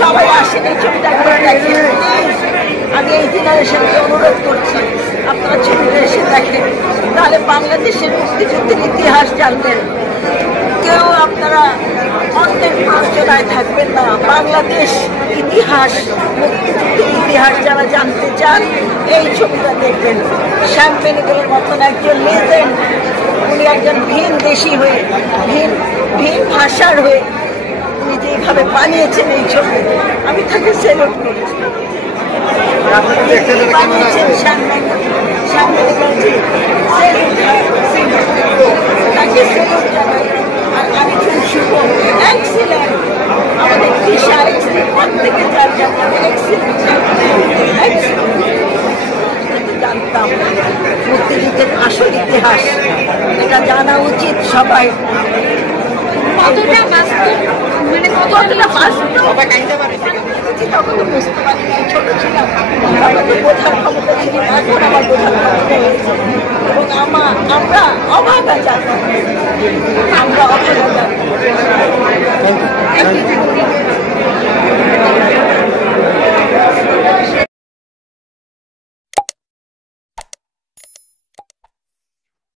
সবাই আসেন এই ছবিটা করে দেখেন। আমি এই জেনারেশনকে অনুরোধ করছি আপনারা ছবিটা এসে দেখেন, তাহলে বাংলাদেশের মুক্তিযুদ্ধের ইতিহাস জানবেন। কেউ আপনারা অন্যের প্ররোচনায় থাকবেন না। বাংলাদেশ ইতিহাস, মুক্তিযুদ্ধের ইতিহাস যারা জানতে চান এই ছবিটা দেখবেন। শ্যাম বেনেগলের মতন একজন লেজেন্ড, উনি একজন ভিন দেশি হয়ে, ভিন ভাষার হয়ে উনি যেভাবে বানিয়েছেন এই ছবি, আমি তাকে সেলুট করছি। বানিয়েছেন শ্যাম বেনেগলজি, তাকে সেলুট জানাই। আর আমি খুব শুভ, এক্সিলেন্ট, আমাদের দিশা এক্সিলেন্ট, প্রত্যেকে যার জানতে এক্সিলেন্ট। জানতাম মুক্তিযুদ্ধের আসল ইতিহাস, এটা জানা উচিত সবাই। কতটা বাস্তব, মানে কতটা বাস্তব তখন তো বুঝতে পারি না, ছোট ছিলাম, আমাদের বোঝার ক্ষমতা ছিল, এখন আমার বোঝার ক্ষমতা হয়েছে। এবং আমরা অভাগা জানতাম, আমরা অভাগা জানতাম।